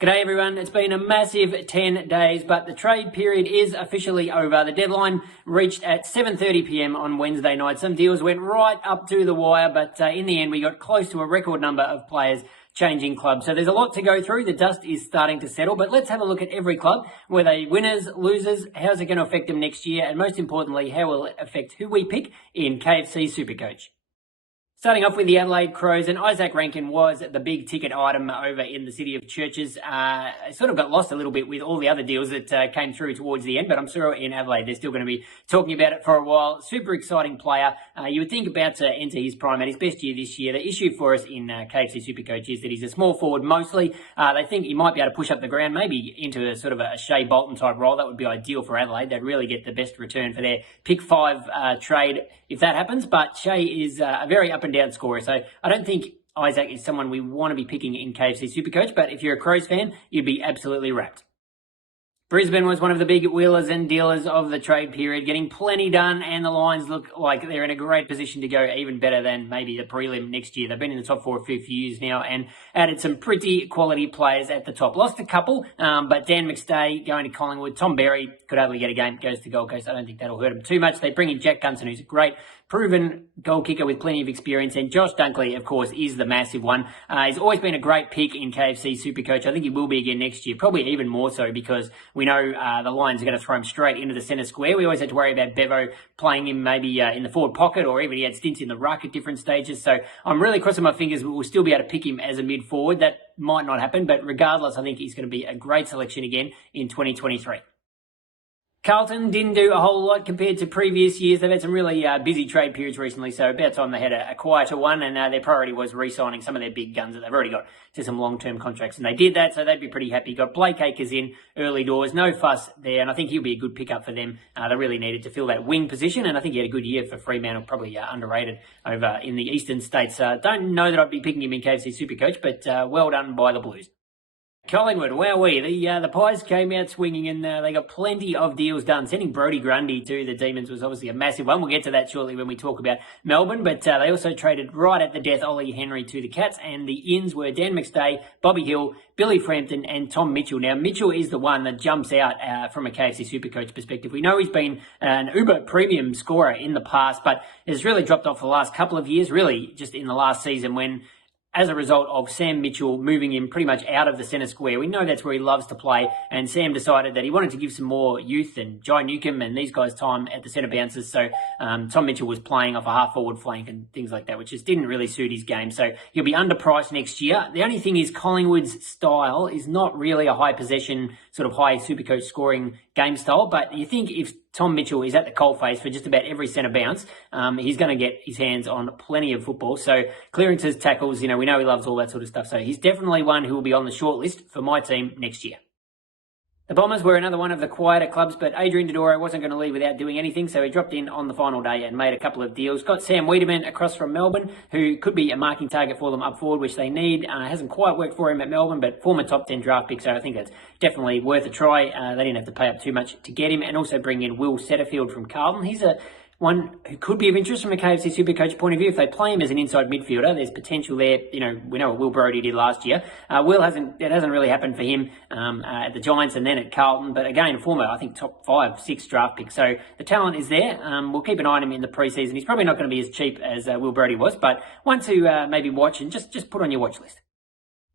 G'day everyone, it's been a massive 10 days, but the trade period is officially over. The deadline reached at 7:30 p.m. on Wednesday night. Some deals went right up to the wire, but in the end we got close to a record number of players changing clubs. So there's a lot to go through. The dust is starting to settle, but let's have a look at every club. Were they winners, losers? How's it going to affect them next year? And most importantly, how will it affect who we pick in KFC SuperCoach? Starting off with the Adelaide Crows, and Isaac Rankin was the big ticket item over in the City of Churches. It sort of got lost a little bit with all the other deals that came through towards the end, but I'm sure in Adelaide they're still going to be talking about it for a while. Super exciting player. You would think about to enter his prime at his best year this year. The issue for us in KFC SuperCoach is that he's a small forward mostly. They think he might be able to push up the ground, maybe into a sort of a Shea Bolton type role. That would be ideal for Adelaide. They'd really get the best return for their pick 5 trade if that happens, but Shea is a very up and down scorer, so I don't think Isaac is someone we want to be picking in KFC SuperCoach, but if you're a Crows fan, you'd be absolutely wrapped. Brisbane was one of the big wheelers and dealers of the trade period, getting plenty done, and the Lions look like they're in a great position to go even better than maybe the prelim next year. They've been in the top 4 a few years now and added some pretty quality players at the top. Lost a couple, but Dan McStay going to Collingwood. Tom Berry could hardly get a game, goes to Gold Coast. I don't think that'll hurt him too much. They bring in Jack Gunson, who's a great proven goal kicker with plenty of experience, and Josh Dunkley, of course, is the massive one. He's always been a great pick in KFC SuperCoach. I think he will be again next year, probably even more so because we know the Lions are going to throw him straight into the centre square. We always had to worry about Bevo playing him maybe in the forward pocket, or even he had stints in the ruck at different stages. So I'm really crossing my fingers we'll still be able to pick him as a mid-forward. That might not happen, but regardless, I think he's going to be a great selection again in 2023. Carlton didn't do a whole lot compared to previous years. They've had some really busy trade periods recently, so about time they had a quieter one, and their priority was re-signing some of their big guns that they've already got to some long-term contracts, and they did that, so they'd be pretty happy. Got Blake Acres in early doors, no fuss there, and I think he'll be a good pickup for them. They really needed to fill that wing position, and I think he had a good year for Fremantle, probably underrated over in the eastern states. Don't know that I'd be picking him in KFC SuperCoach, but well done by the Blues. Collingwood, wowee, the Pies came out swinging and they got plenty of deals done. Sending Brodie Grundy to the Demons was obviously a massive one. We'll get to that shortly when we talk about Melbourne, but they also traded right at the death Ollie Henry to the Cats, and the ins were Dan McStay, Bobby Hill, Billy Frampton and Tom Mitchell. Now, Mitchell is the one that jumps out from a KFC SuperCoach perspective. We know he's been an uber premium scorer in the past, but has really dropped off the last couple of years, really just in the last season when, as a result of Sam Mitchell moving him pretty much out of the centre square. We know that's where he loves to play, and Sam decided that he wanted to give some more youth and Jai Newcomb and these guys time at the centre bouncers, so Tom Mitchell was playing off a half-forward flank and things like that, which just didn't really suit his game, so he'll be underpriced next year. The only thing is Collingwood's style is not really a high possession, sort of high SuperCoach scoring game style, but you think if Tom Mitchell is at the coalface for just about every centre bounce, he's going to get his hands on plenty of football. So clearances, tackles, we know he loves all that sort of stuff. So he's definitely one who will be on the short list for my team next year. The Bombers were another one of the quieter clubs, but Adrian Dodoro wasn't going to leave without doing anything, so he dropped in on the final day and made a couple of deals. Got Sam Wiedemann across from Melbourne, who could be a marking target for them up forward, which they need. Hasn't quite worked for him at Melbourne, but former top 10 draft pick, so I think that's definitely worth a try. They didn't have to pay up too much to get him, and also bring in Will Setterfield from Carlton. He's one who could be of interest from a KFC SuperCoach point of view. If they play him as an inside midfielder, there's potential there. We know what Will Brodie did last year. It hasn't really happened for him at the Giants and then at Carlton, but again, a former, I think, top 5, 6 draft pick. So the talent is there. We'll keep an eye on him in the preseason. He's probably not going to be as cheap as Will Brodie was, but one to maybe watch and just put on your watch list.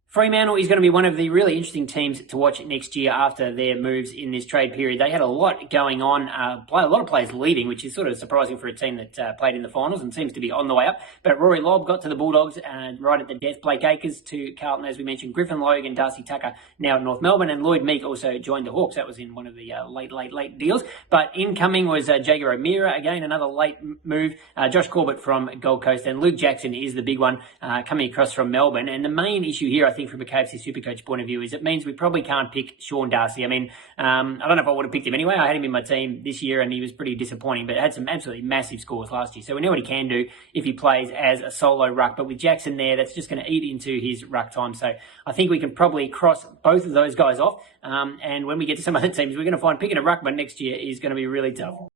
Fremantle is going to be one of the really interesting teams to watch next year after their moves in this trade period. They had a lot going on, a lot of players leaving, which is sort of surprising for a team that played in the finals and seems to be on the way up. But Rory Lobb got to the Bulldogs right at the death. Blake Acres to Carlton, as we mentioned. Griffin Logan, Darcy Tucker now at North Melbourne, and Lloyd Meek also joined the Hawks. That was in one of the late deals. But incoming was Jager O'Meara, again another late move. Josh Corbett from Gold Coast, and Luke Jackson is the big one coming across from Melbourne. And the main issue here, I think, from a KFC SuperCoach point of view, is it means we probably can't pick Sean Darcy. I mean, I don't know if I would have picked him anyway. I had him in my team this year and he was pretty disappointing, but had some absolutely massive scores last year. So we know what he can do if he plays as a solo ruck. But with Jackson there, that's just going to eat into his ruck time. So I think we can probably cross both of those guys off. And when we get to some other teams, we're going to find picking a ruckman next year is going to be really tough.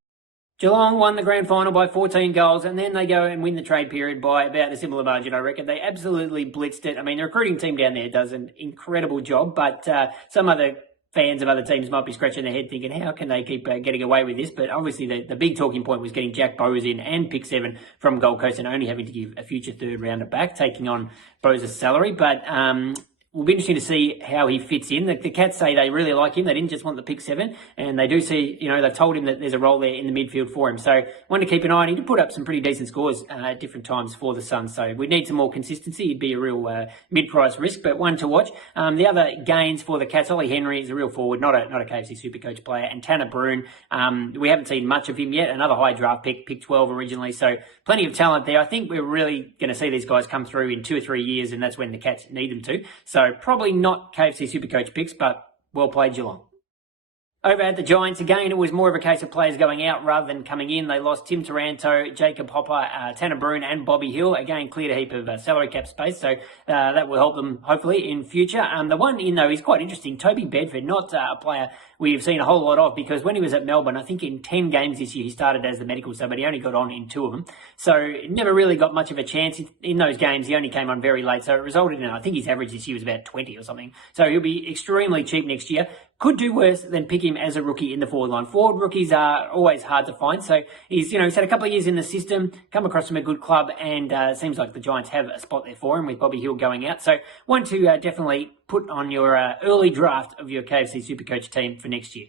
Geelong won the grand final by 14 goals, and then they go and win the trade period by about a similar margin, I reckon. They absolutely blitzed it. I mean, the recruiting team down there does an incredible job, but some other fans of other teams might be scratching their head thinking, how can they keep getting away with this? But obviously the big talking point was getting Jack Bowes in and pick 7 from Gold Coast and only having to give a future third rounder back, taking on Bowes' salary. But will be interesting to see how he fits in. The Cats say they really like him. They didn't just want the pick 7, and they do see, they've told him that there's a role there in the midfield for him. So one to keep an eye on. He did put up some pretty decent scores at different times for the Suns. So we need some more consistency. He'd be a real mid-price risk, but one to watch. The other gains for the Cats, Ollie Henry is a real forward, not a KFC Supercoach player, and Tanner Broon. We haven't seen much of him yet. Another high draft pick 12 originally. So plenty of talent there. I think we're really going to see these guys come through in 2 or 3 years, and that's when the Cats need them to. So probably not KFC Supercoach picks, but well played, Geelong. Over at the Giants, again, it was more of a case of players going out rather than coming in. They lost Tim Taranto, Jacob Hopper, Tanner Broon and Bobby Hill. Again, cleared a heap of salary cap space, so that will help them, hopefully, in future. The one in, though, is quite interesting. Toby Bedford, not a player we've seen a whole lot of, because when he was at Melbourne, I think in 10 games this year, he started as the medical sub, but he only got on in 2 of them. So never really got much of a chance. In those games, he only came on very late, so it resulted in, I think his average this year was about 20 or something. So he'll be extremely cheap next year. Could do worse than pick him as a rookie in the forward line. Forward rookies are always hard to find. So he's had a couple of years in the system, come across from a good club, and seems like the Giants have a spot there for him with Bobby Hill going out. So one to definitely put on your early draft of your KFC Supercoach team for next year.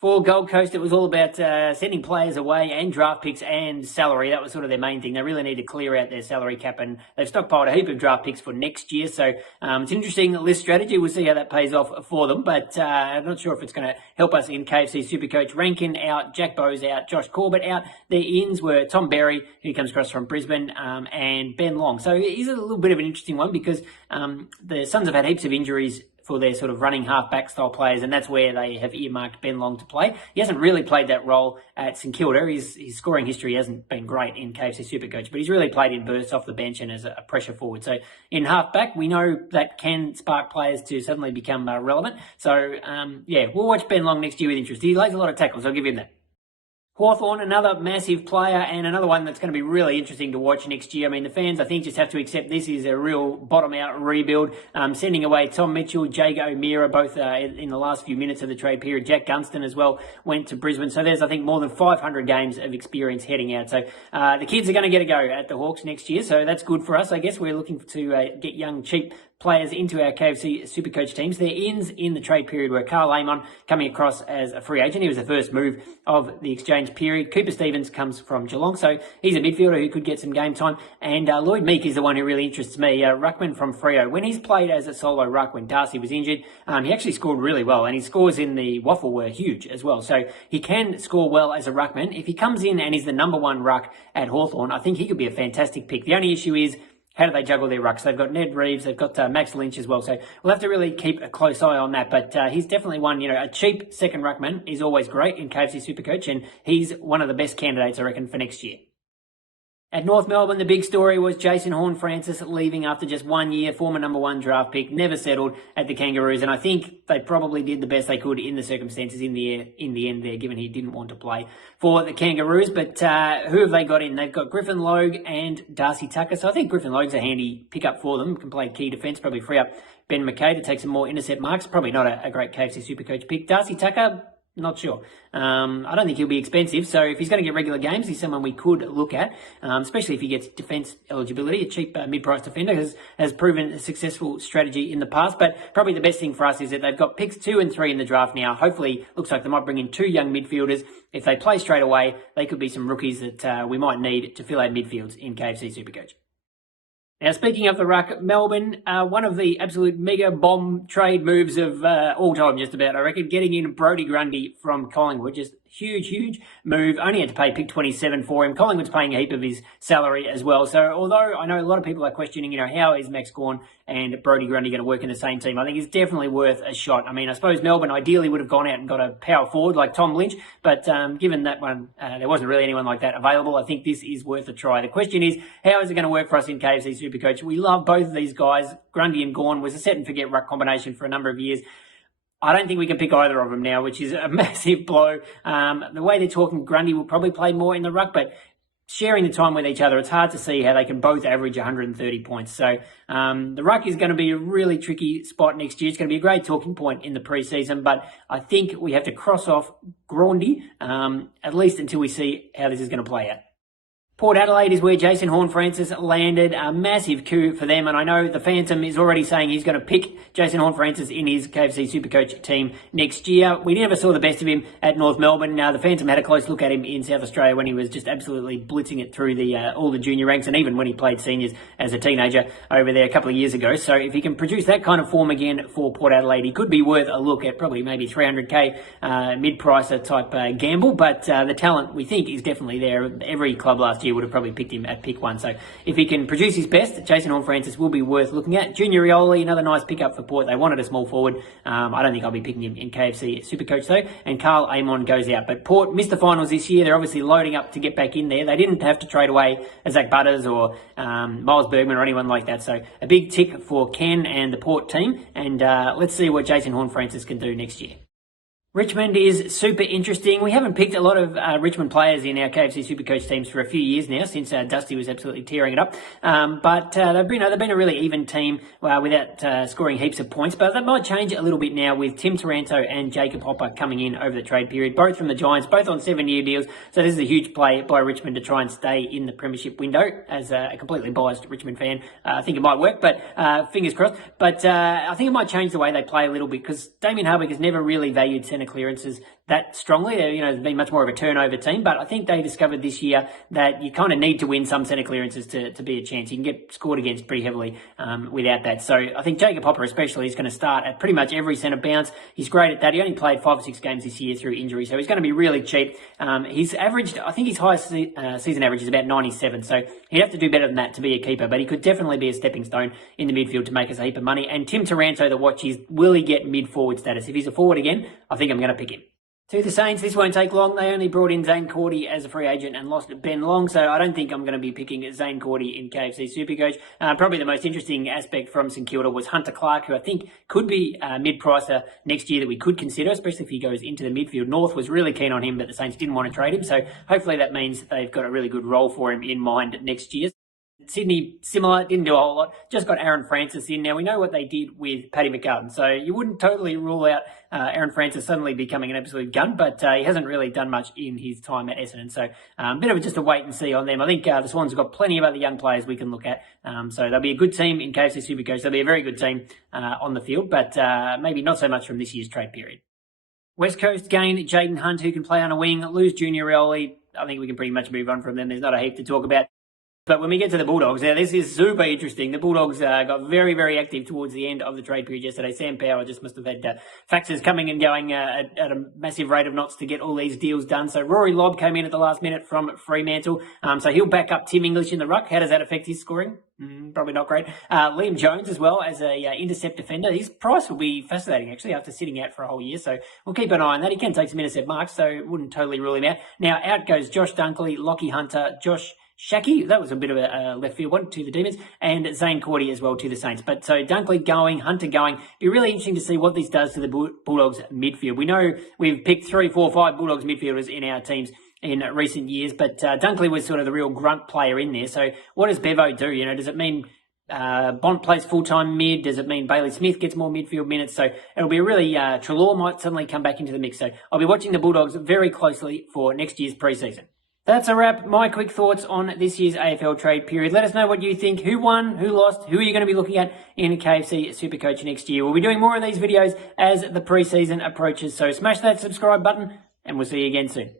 For Gold Coast, it was all about sending players away and draft picks and salary. That was sort of their main thing. They really need to clear out their salary cap, and they've stockpiled a heap of draft picks for next year. So it's an interesting list strategy. We'll see how that pays off for them, but I'm not sure if it's going to help us in KFC Supercoach. Rankin out, Jack Bowes out, Josh Corbett out. Their ins were Tom Berry, who comes across from Brisbane, and Ben Long. So he's a little bit of an interesting one because the Suns have had heaps of injuries for their sort of running half-back style players, and that's where they have earmarked Ben Long to play. He hasn't really played that role at St Kilda. His scoring history hasn't been great in KFC Supercoach, but he's really played in bursts off the bench and as a pressure forward. So in half-back, we know that can spark players to suddenly become relevant. So, we'll watch Ben Long next year with interest. He lays a lot of tackles, I'll give him that. Hawthorn, another massive player and another one that's going to be really interesting to watch next year. I mean, the fans, I think, just have to accept this is a real bottom-out rebuild. Sending away Tom Mitchell, Jago O'Meara, both in the last few minutes of the trade period. Jack Gunston as well went to Brisbane. So there's, I think, more than 500 games of experience heading out. So the kids are going to get a go at the Hawks next year. So that's good for us. I guess we're looking to get young, cheap players into our KFC Supercoach teams. Their ins in the trade period were Carl Amon coming across as a free agent. He was the first move of the exchange period. Cooper Stevens comes from Geelong, so he's a midfielder who could get some game time. And Lloyd Meek is the one who really interests me. Ruckman from Freo. When he's played as a solo ruck when Darcy was injured, he actually scored really well, and his scores in the waffle were huge as well. So he can score well as a ruckman. If he comes in and is the number 1 ruck at Hawthorn, I think he could be a fantastic pick. The only issue is, how do they juggle their rucks? They've got Ned Reeves, they've got Max Lynch as well. So we'll have to really keep a close eye on that. But he's definitely one, a cheap second ruckman is always great in KFC Supercoach, and he's one of the best candidates, I reckon, for next year. At North Melbourne, the big story was Jason Horne-Francis leaving after just 1 year, former number 1 draft pick, never settled at the Kangaroos, and I think they probably did the best they could in the circumstances in the end there, given he didn't want to play for the Kangaroos. But who have they got in? They've got Griffin Logue and Darcy Tucker, so I think Griffin Logue's a handy pickup for them, can play key defence, probably free up Ben McKay to take some more intercept marks, probably not a great KFC Supercoach pick. Darcy Tucker, not sure. I don't think he'll be expensive, so if he's going to get regular games, he's someone we could look at, especially if he gets defence eligibility. A cheap mid-price defender has proven a successful strategy in the past, but probably the best thing for us is that they've got picks 2 and 3 in the draft now. Hopefully, looks like they might bring in 2 young midfielders. If they play straight away, they could be some rookies that we might need to fill our midfields in KFC Supercoach. Now, speaking of the ruck, Melbourne, one of the absolute mega bomb trade moves of all time, just about, I reckon, getting in Brodie Grundy from Collingwood. Just huge move. Only had to pay pick 27 for him. Collingwood's paying a heap of his salary as well. So although I know a lot of people are questioning, how is Max Gawn and Brodie Grundy going to work in the same team, I think it's definitely worth a shot. I mean, I suppose Melbourne ideally would have gone out and got a power forward like Tom Lynch, but given that one, there wasn't really anyone like that available, I think this is worth a try. The question is, how is it going to work for us in KFC Supercoach? We love both of these guys. Grundy and Gawn was a set and forget ruck combination for a number of years. I don't think we can pick either of them now, which is a massive blow. The way they're talking, Grundy will probably play more in the ruck, but sharing the time with each other, it's hard to see how they can both average 130 points. So the ruck is going to be a really tricky spot next year. It's going to be a great talking point in the preseason, but I think we have to cross off Grundy, at least until we see how this is going to play out. Port Adelaide is where Jason Horne-Francis landed. A massive coup for them, and I know the Phantom is already saying he's going to pick Jason Horne-Francis in his KFC SuperCoach team next year. We never saw the best of him at North Melbourne. The Phantom had a close look at him in South Australia when he was just absolutely blitzing it through all the junior ranks, and even when he played seniors as a teenager over there a couple of years ago. So if he can produce that kind of form again for Port Adelaide, he could be worth a look at probably maybe 300k mid-pricer type gamble, but the talent we think is definitely there. Every club last year would have probably picked him at pick 1. So if he can produce his best, Jason Horne-Francis will be worth looking at. Junior Rioli, another nice pickup for Port. They wanted a small forward. I don't think I'll be picking him in KFC SuperCoach though. And Carl Amon goes out. But Port missed the finals this year. They're obviously loading up to get back in there. They didn't have to trade away a Zach Butters or Miles Bergman or anyone like that. So a big tick for Ken and the Port team. And let's see what Jason Horne-Francis can do next year. Richmond is super interesting. We haven't picked a lot of Richmond players in our KFC SuperCoach teams for a few years now, since Dusty was absolutely tearing it up. But they've been a really even team without scoring heaps of points. But that might change a little bit now with Tim Taranto and Jacob Hopper coming in over the trade period, both from the Giants, both on 7-year deals. So this is a huge play by Richmond to try and stay in the premiership window. As a completely biased Richmond fan, I think it might work, but fingers crossed. But I think it might change the way they play a little bit, because Damien Harbeck has never really valued centre clearances that strongly. They've been much more of a turnover team, but I think they discovered this year that you kind of need to win some centre clearances to be a chance. You can get scored against pretty heavily without that. So I think Jacob Hopper especially is going to start at pretty much every centre bounce. He's great at that. He only played 5 or 6 games this year through injury, so he's going to be really cheap. He's averaged, I think his highest season average is about 97, so he'd have to do better than that to be a keeper, but he could definitely be a stepping stone in the midfield to make us a heap of money. And Tim Taranto, the watch is, will he get mid-forward status? If he's a forward again, I think I'm going to pick him. To the Saints, this won't take long. They only brought in Zane Cordy as a free agent and lost Ben Long, so I don't think I'm going to be picking Zane Cordy in KFC SuperCoach. Probably the most interesting aspect from St Kilda was Hunter Clark, who I think could be mid-pricer next year that we could consider, especially if he goes into the midfield. North was really keen on him, but the Saints didn't want to trade him, so hopefully that means they've got a really good role for him in mind next year. Sydney, similar, didn't do a whole lot. Just got Aaron Francis in. Now, we know what they did with Paddy McCartan, so you wouldn't totally rule out Aaron Francis suddenly becoming an absolute gun, but he hasn't really done much in his time at Essendon. So a bit of just a wait and see on them. I think the Swans have got plenty of other young players we can look at. So they'll be a good team in KFC SuperCoach. They'll be a very good team on the field, but maybe not so much from this year's trade period. West Coast gain Jaden Hunt, who can play on a wing. Lose Junior Rioli. I think we can pretty much move on from them. There's not a heap to talk about. But when we get to the Bulldogs, now this is super interesting. The Bulldogs got very, very active towards the end of the trade period yesterday. Sam Power just must have had faxes coming and going at a massive rate of knots to get all these deals done. So Rory Lobb came in at the last minute from Fremantle. So he'll back up Tim English in the ruck. How does that affect his scoring? Probably not great. Liam Jones as well as a intercept defender. His price will be fascinating actually after sitting out for a whole year. So we'll keep an eye on that. He can take some intercept marks, so wouldn't totally rule him out. Now out goes Josh Dunkley, Lockie Hunter, Josh Shackey, that was a bit of a left field one to the Demons, and Zane Cordy as well to the Saints. But so Dunkley going, Hunter going. Be really interesting to see what this does to the Bulldogs midfield. We know we've picked 3, 4, 5 Bulldogs midfielders in our teams in recent years, but Dunkley was sort of the real grunt player in there. So what does Bevo do? Does it mean Bont plays full-time mid? Does it mean Bailey Smith gets more midfield minutes? So it'll be a really, Treloar might suddenly come back into the mix. So I'll be watching the Bulldogs very closely for next year's preseason. That's a wrap. My quick thoughts on this year's AFL trade period. Let us know what you think. Who won? Who lost? Who are you going to be looking at in KFC SuperCoach next year? We'll be doing more of these videos as the preseason approaches. So smash that subscribe button and we'll see you again soon.